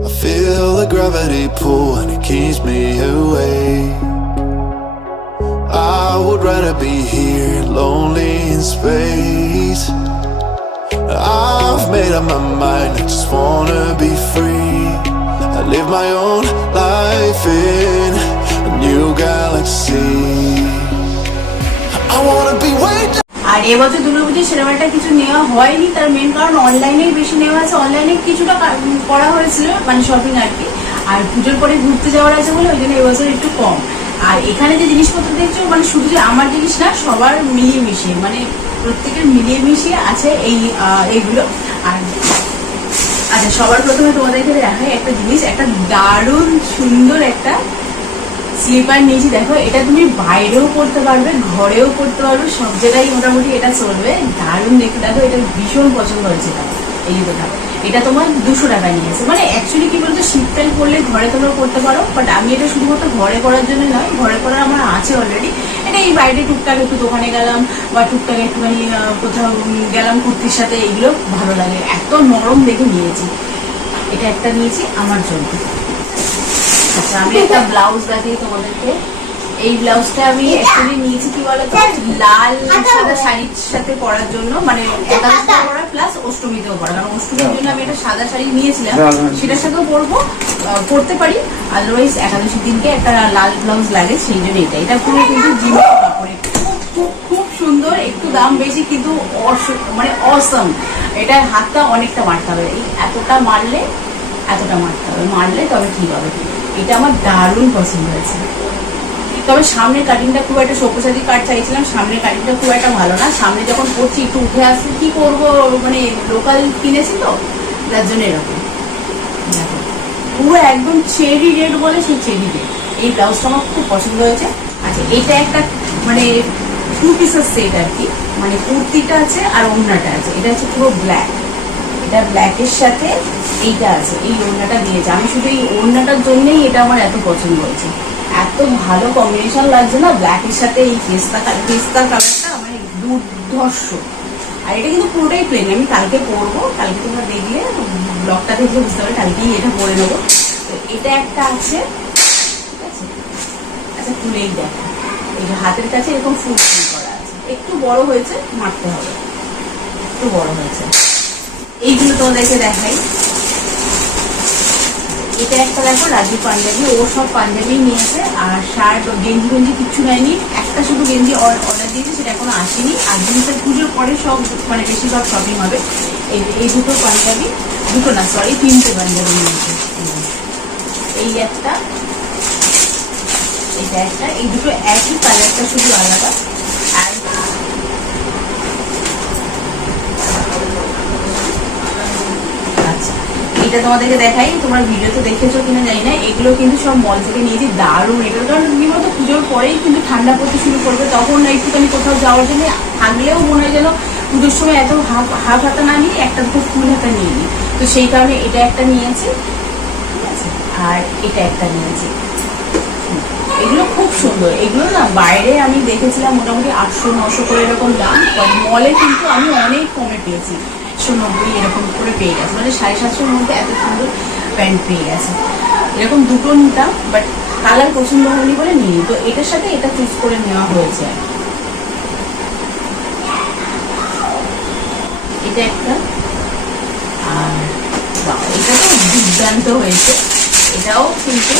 I feel the gravity pull and it keeps me awake. I would rather be here, lonely in space. I've made up my mind, I just wanna be free. I live my own life in আর এবছর দুর্গাপুজোর সিনেমাটা কিছু নেওয়া হয়নি, তার main কারণ অনলাইনেই বেশি নেওয়া আছে। অনলাইনে কিছুটা করা হয়েছিল মানে শপিং আর কি। আর পুজোর পরে ঘুরতে যাওয়ার আছে বলে, ওই জন্য এবছর একটু কম। আর এখানে যে জিনিসপত্র দেখছ মানে শুধু যে আমার জিনিস না, সবার মিলিয়ে মিশিয়ে মানে প্রত্যেকের মিলিয়ে মিশিয়ে আছে এই এইগুলো। আর আচ্ছা সবার প্রথমে তোমাদেরকে দেখাই একটা জিনিস, একটা দারুণ সুন্দর একটা স্লিপার নিয়েছি, দেখো, এটা তুমি বাইরেও পড়তে পারবে, ঘরেও পড়তে পারবে, সব জায়গায় মোটামুটি এটা চলবে। দারুণ দেখতে, দেখো, এটা ভীষণ পছন্দ হয়েছে এই দেখো। এটা তোমার দুশো টাকা নিয়েছে। মানে অ্যাকচুয়ালি কি বলতো শীতকাল পড়লে ঘরে তোমরা করতে পারো বাট আমি এটা শুধুমাত্র ঘরে করার জন্য নয়, ঘরে করার আমার আছে অলরেডি এটা এই বাইরে টুকটাক একটু দোকানে গেলাম, বা টুকটাক একটুখানি কোথাও গেলাম কুর্তির সাথে, এইগুলো ভালো লাগে। এত নরম দেখে নিয়েছি। এটা একটা নিয়েছি আমার জন্য। আচ্ছা আমি একটা ব্লাউজ দেখাই তোমাদেরকে। এই ব্লাউজটা আমি অ্যাকচুয়ালি নিয়েছি কি বলতো লাল সাদা শাড়ির সাথে পরার জন্য মানে একাদশীতে পরা প্লাস অষ্টমীতেও পরা। কারণ অষ্টমীর জন্য আমি একটা সাদা শাড়ি নিয়েছিলাম। সেটার সাথেও পরবো পরতে পারি। আদারওয়াইজ একাদশীর দিনকে একটা লাল ব্লাউজ লাগে সেই জন্য এটা। এটা পুরো কিন্তু জিনিস কাপড়ের। খুব সুন্দর একটু দাম বেশি কিন্তু মানে অসম এটার হাতটা অনেকটা মারতে হবে। এই এতটা মারলে এতটা মারতে হবে। মারলে তবে ঠিক হবে। এটা আমার দারুণ পছন্দ হয়েছে। তবে সামনের কাটিংটা খুব একটা সব্যসাচী কাট চাইছিলাম, সামনের কাটিংটা খুব একটা ভালো না। সামনে যখন পড়ছি একটু উঠে আসছে, কি করব মানে লোকাল কিনেছি তো যার জন্য এরকম। পুরো একদম চেরি রেড বলে সেই চেরি রেড এই ব্লাউজটা আমার খুব পছন্দ হয়েছে। আচ্ছা এটা একটা মানে টু পিসের সেট আর কি। মানে কুর্তিটা আছে আর ওড়নাটা আছে। এটা হচ্ছে পুরো ব্ল্যাক এটা ব্ল্যাকের সাথে এইটা আছে, এই ওড়নাটা দিয়েছে। আমি শুধু এই ওড়নাটার জন্যই এটা আমার এত পছন্দ হয়েছে। এত ভালো কম্বিনেশন লাগছে না ব্ল্যাকের সাথে এই পেস্তা পেস্তা কালারটা মানে দুর্ধর্ষ। আর এটা কিন্তু পুরোটাই প্লেন আমি কালকে পরবো, কালকে তোমরা দেখলে ব্লগটা দেখলে বুঝতে পারবে, কালকেই এটা পরে নেব। তো এটা একটা আছে, ঠিক আছে? আচ্ছা খুলেই দেখো। এই যে হাতের কাছে এরকম ফুল ফুল করা আছে। একটু বড় হয়েছে, মারতে হবে। একটু বড় হয়েছে। এইগুলো তোমাদেরকে দেখাই। এটা একটা দেখো রাজু পাঞ্জাবি, ও সব পাঞ্জাবি নিয়েছে, আর শার্ট গেঞ্জি গেঞ্জি কিচ্ছু নেয়নি একটা শুধু গেঞ্জি অর্ডার দিয়েছে, সেটা এখনও আসেনি। আর জিনিসের পুজোর পরে সব মানে বেশিরভাগ শপিং হবে। এই এই দুটো পাঞ্জাবি, দুটো না সরি তিনটে পাঞ্জাবি নিয়েছে। এই একটা, এটা একটা, এই দুটো একই কালারটা শুধু আলাদা আর আচ্ছা এটা তোমাদেরকে দেখাই, তোমরা ভিডিওতে দেখেছ কিনা জানি না, এগুলো কিন্তু সব মল থেকে নিয়েছি, দারুণ। এগুলো কারণ কি বলতো পুজোর পরেই কিন্তু ঠান্ডা পড়তে শুরু করবে, তখন না একটুখানি কোথাও যাওয়ার জন্য থাকলেও মনে হয় যেন পুজোর সময় এত হাফ হাফ হাতা না নিয়ে একটা দুটো ফুল হাতা নিয়ে নিই। তো সেই কারণে এটা একটা নিয়েছি আর এটা একটা নিয়েছি। এগুলো খুব সুন্দর। এগুলো না বাইরে আমি দেখেছিলাম মোটামুটি আটশো, নশো করে এরকম দাম মলে কিন্তু আমি অনেক কমে পেয়েছি। একশো নব্বই এরকম করে পেয়ে গেছে। মানে সাড়ে সাতশোর মধ্যে এত সুন্দর প্যান্ট পেয়ে গেছে। এরকম দুটো নিতাম বাট কালার পছন্দ হয়নি বলে নিই তো এটার সাথে এটা চুজ করে নেওয়া হয়েছে। এটা একটা, আর এটা তো দুর্দান্ত হয়েছে। এটাও কিন্তু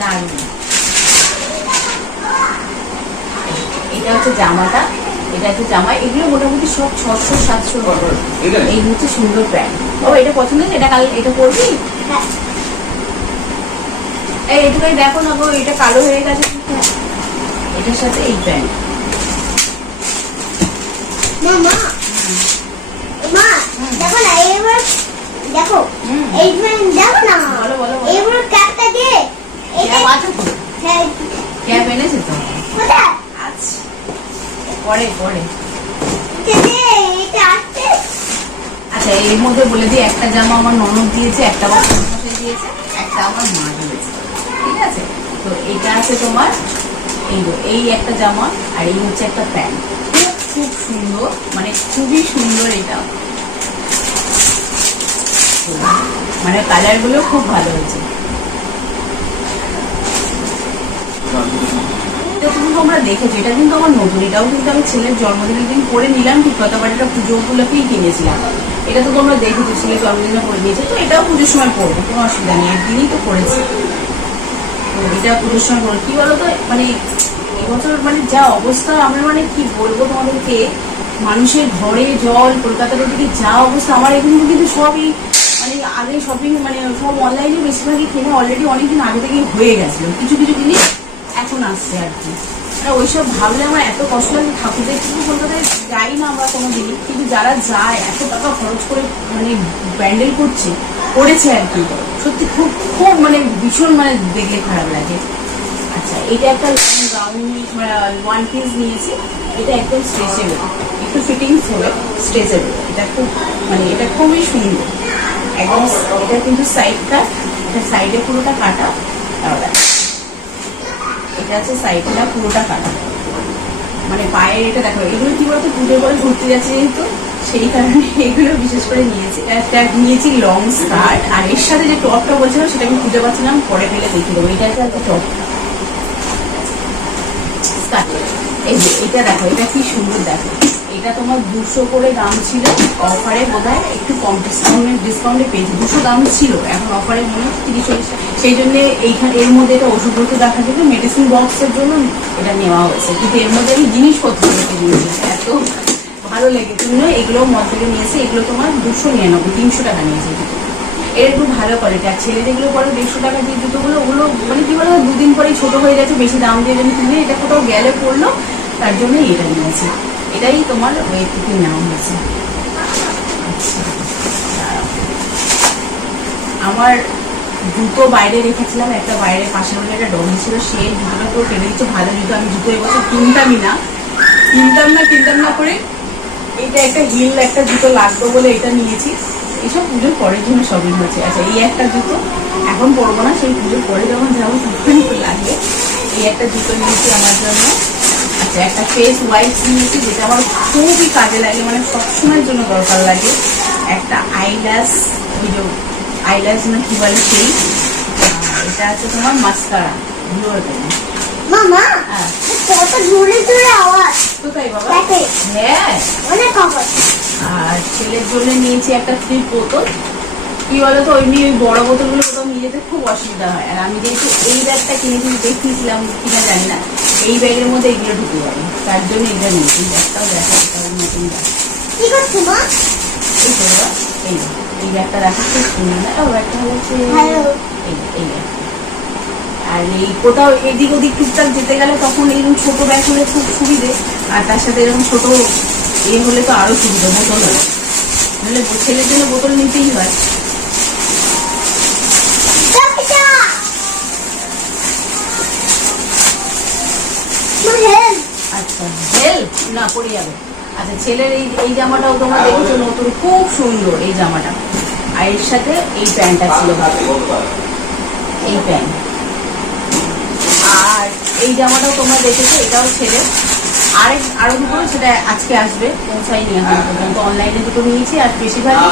দারুণ। এটা হচ্ছে জামাটা। এটা হচ্ছে জামা এগুলো মোটামুটি সব ছশো সাতশো এই হচ্ছে সুন্দর প্যান্ট ও এটা পছন্দ হয়েছে এটা কাল এটা পরবি? এই এটুকাই দেখো না গো এটা কালো হয়ে গেছে। এটার সাথে এই প্যান্ট মা মা দেখো না এবার দেখো হুম। এইবার দেখো না বলো, বলো, বলো। এবার ক্যাপটা দিয়ে এটা ক্যাপ হ্যাঁ, এনেছে তো? কোথায়? পরে পরে। আচ্ছা এর মধ্যে বলে দিই একটা জামা আমার ননদ দিয়েছে একটা আমার মশাই দিয়েছে একটা আমার মা দিয়েছে। ঠিক আছে? তো এটা আছে তোমার এই এই একটা জামা আর এই হচ্ছে একটা প্যান্ট। খুব সুন্দর মানে খুবই সুন্দর এটা। মানে কালারগুলো খুব ভালো হয়েছে। তোমরা দেখেছ, এটা কিন্তু আমার নতুন, এটাও কিন্তু আমি ছেলের জন্মদিনের দিন পরে নিলাম, ঠিক কথা বাট এটা পুজো উপলক্ষেই কিনেছিলাম। এটা তো তোমরা দেখেছ, ছেলের জন্মদিনে পরে নিয়েছে, তো এটাও পুজোর সময় পড়ব কোনো অসুবিধা নেই, একদিনই তো পড়েছি এটা পুজোর সময় পড়ব কি বলতো মানে এবছর মানে যা অবস্থা, আমরা মানে কি বলব তোমাদেরকে, মানুষের ঘরে জল, কলকাতার দিকে যা অবস্থা, আমার এখানে কিন্তু সবই মানে আগে শপিং মানে সব অনলাইনে বেশিরভাগই কেনা অলরেডি অনেকদিন আগে থেকেই হয়ে গেছিল। কিছু কিছু জিনিস এখন আসছে আর কি। ওইসব ভাবলে আমার এত কষ্ট লাগে। ঠাকুর দেখতে তো কলকাতায় যাই না আমরা কোনো দিনই কিন্তু যারা যায়, এত টাকা খরচ করে মানে ব্যান্ডেল করছে, করেছে আর কি। সত্যি খুব খুব মানে ভীষণ মানে দেখলে খারাপ লাগে। আচ্ছা এটা একটা গাউন ওয়ান পিস নিয়েছি। এটা একদম স্ট্রেচেবল একটু ফিটিংস হবে স্ট্রেচেবল এটা খুব মানে এটা খুবই সুন্দর। একদম, এটা কিন্তু সাইড কাট এটা সাইডে পুরোটা কাটা। তাহলে এটা সাইডটা পুরোটা কাটা। মানে পায়ের এটা দেখো, এগুলো কি বলতো পুজোর পরে ঘুরতে যাচ্ছে যেহেতু সেই কারণে এগুলো বিশেষ করে নিয়েছি। একটা নিয়েছি লং স্কার্ট আর এর সাথে যে টপটা বলছিলাম, সেটা আমি খুঁজে পাচ্ছিলাম, পরে পেলে দেখিয়ে দেবো। এটা একটা টপ এই এটা দেখো, এটা কি সুন্দর দেখো। এটা তোমার দুশো করে দাম ছিল অফারে বোধ হয় একটু কম ডিসকাউন্টে ডিসকাউন্টে পেয়েছি। দুশো দাম ছিল এখন অফারে মনে হচ্ছে তিরিশ চল্লিশ। সেই জন্য এইখানে এর মধ্যে এটা ওষুধপত্র দেখা যাবে। মেডিসিন বক্সের জন্য এটা নেওয়া হয়েছে। কিন্তু এর মধ্যে আমি জিনিসপত্র রেখে দিয়েছি। এত ভালো লেগেছে। এগুলো থেকে নিয়েছে। এগুলো তোমার দুশো নিরানব্বই, তিনশো টাকা নিয়েছে এর একটু ভালো কোয়ালিটি আর ছেলে যেগুলো পরে দেড়শো টাকা যে জুতোগুলো, ওগুলো মানে কি বলো দুদিন পরেই ছোট হয়ে গেছে বেশি দাম দিয়ে জন্য কিনে। এটা কোথাও গেলে পড়ল, তার জন্য এটা নিয়েছি। এটাই তোমার ওয়েট থেকে নেওয়া হয়েছে আমার জুতো বাইরে রেখেছিলাম, একটা বাইরে পাশের মধ্যে একটা ডবল ছিল সে জুতোটা পুরো কেটে দিচ্ছে ভালো জুতো, আমি জুতো এবছর কিনতামই না। কিনতাম না কিনতাম না করে এইটা একটা হিল একটা জুতো লাগবে বলে এটা নিয়েছি। এইসব পুজোর পরের জন্য সবই হচ্ছে। আচ্ছা এই একটা জুতো এখন পরবো না, সেই পুজোর পরে যখন যাব, তখন লাগবে। এই একটা জুতো নিয়েছি আমার জন্য। আচ্ছা একটা ফেস ওয়াইপ নিয়েছি যেটা আমার খুবই কাজে লাগে মানে সবসময়ের জন্য দরকার লাগে। একটা আইল্যাস ভিডিও আইল্যাস না কি বলে সেই? এটা আছে তোমার মাস্কারা মামা হ্যাঁ। কত জোরে জোরে আওয়াজ। কোথায় বাবা? হ্যাঁ। অনেক আওয়াজ আর ছেলের জন্য নিয়েছি একটা ফ্রি বোতল। কি বলতো ওই নিয়ে ওই বড় বোতলগুলো কোথাও নিয়ে যেতে খুব অসুবিধা হয়। আর আমি যেহেতু এই ব্যাগটা কিনেছি দেখিয়েছিলাম কিনা জানি না। এই ব্যাগের মধ্যে এগুলো ঢুকে যাবে তার জন্য এটা নিয়েছি ব্যাগটাও দেখা তার নতুন ব্যাগ কি করছ মা? এই তো এই এই ব্যাগটা দেখা খুব সুন্দর। না ও ব্যাগটা হচ্ছে। এই এই আর এই কোথাও এদিক ওদিক টুকটাক যেতে গেলে তখন এরকম ছোট ব্যাগ হলে খুব সুবিধে। আর তার সাথে এরকম ছোট এ হলে তো আরও সুবিধা বোতল হলে। নাহলে ছেলের জন্য বোতল নিতেই হয়। আচ্ছা না, পড়ে যাবে। আচ্ছা ছেলের এই এই জামাটাও তোমরা দেখেছ, নতুন, খুব সুন্দর এই জামাটা। আর এর সাথে এই প্যান্টটা ছিল। এই প্যান্ট। আর এই জামাটাও তোমরা দেখেছ, এটাও ছেলে আরেক, আরও দুটো, সেটা আজকে আসবে। পৌঁছাইনি এখন পর্যন্ত। অনলাইনে দুটো নিয়েছি, আর বেশিরভাগই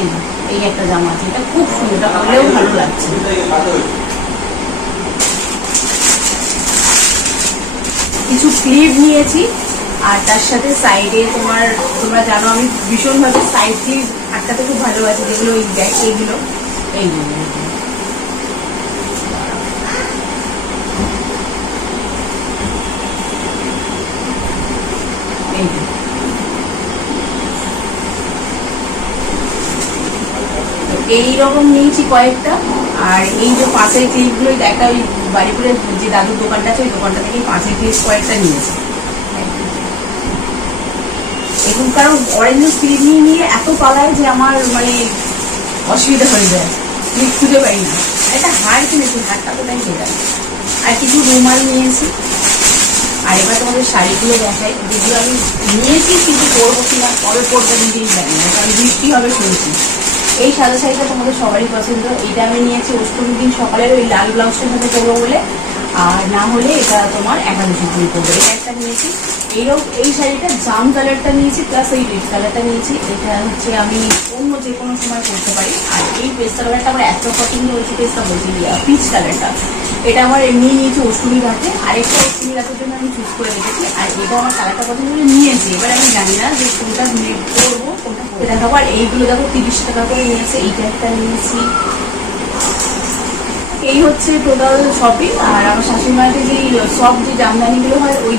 এই এই একটা জামা আছে। এটা খুব সুন্দর পরলেও ভালো লাগছে। কিছু ক্লিপ নিয়েছি আর তার সাথে সাইডে তোমার তোমরা জানো আমি ভীষণভাবে সাইড ক্লিপ আটকাতে খুব ভালোবাসি যেগুলো ওই ব্যাগ এইগুলো। এইগুলো এইরকম নিয়েছি কয়েকটা। আর এই যে পাশের ক্লিপগুলো একটা ওই বাড়িপুরের যে দাদুর দোকানটা আছে, ওই দোকানটা থেকে পাশের ক্লিপ কয়েকটা নিয়েছি। এখন কারণ অরেঞ্জ ক্লিপ নিয়ে নিয়ে এত পালায় যে আমার মানে অসুবিধা হয়ে যায়। ক্লিপ খুঁজে পাই না। একটা হার কিনেছি হারটা কোথায় খেয়ে আর কিছু রুমাল নিয়েছি। আর এবার তোমাদের শাড়িগুলো দেখাই। যেগুলো আমি নিয়েছি, কিন্তু পরবো কিনা কবে পরবো নিজেই জানি না। কারণ বৃষ্টি হবে শুনছি। এই সাদা শাড়িটা তোমাদের সবারই পছন্দ। এটা আমি নিয়েছি অষ্টমীর দিন সকালের ওই লাল ব্লাউজটার সাথে পরবো বলে। আর না হলে এটা তোমার একাদশীর দিন পড়বে এটা একটা নিয়েছি। এইরকম এই শাড়িটা জাম কালারটা নিয়েছি প্লাস এই রেড কালারটা নিয়েছি। এটা হচ্ছে আমি অন্য যে কোনো সময় করতে পারি। আর এই পেস্তা কালারটা আমার এত পছন্দ হয়েছে, পেস্তা বলছি পিচ কালারটা। এটা আমার এমনি নিয়েছি অষ্টমী ঘাটে আরেকটা অষ্টমী ঘাটের জন্য আমি চুজ করে রেখেছি। আর এটা আমার কালারটা পছন্দ করে নিয়েছি। এবার আমি জানি না যে কোনটা নেট করব, কোনটা দেখাবো আর এইগুলো দেখো, তিরিশ টাকা করে নিয়েছে এইটা একটা নিয়েছি। এই হচ্ছে টোটাল শপিং আর আমার শাশুড়িমাকে যে সব যে জামদানিগুলো হয়, ওই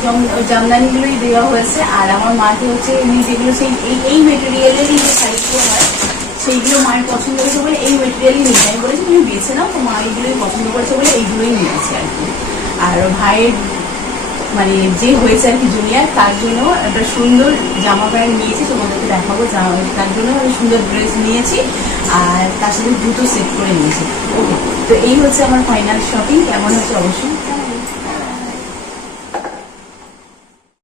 জামদানিগুলোই দেওয়া হয়েছে। আর আমার মাকে হচ্ছে এমনি যেগুলো সেই, এই মেটেরিয়ালেরই যে শাড়িগুলো হয় সেইগুলো মায়ের পছন্দ করেছে বলে এই মেটেরিয়ালই নিয়ে আমি বলেছি তুমি বেছে নাও তো মা এইগুলোই পছন্দ করেছে বলে এইগুলোই নিয়েছে আর কি। আর ভাইয়ের মানে যে হয়েছে আর কি জুনিয়র তার জন্য একটা সুন্দর জামা প্যান্ট নিয়েছি, তোমাদেরকে দেখাবো জামা তার জন্য আমি সুন্দর ড্রেস নিয়েছি, আর তার সাথে দুটো সেট করে নিয়েছি। ওকে তো এই হচ্ছে আমার ফাইনাল শপিং কেমন হচ্ছে অবশ্যই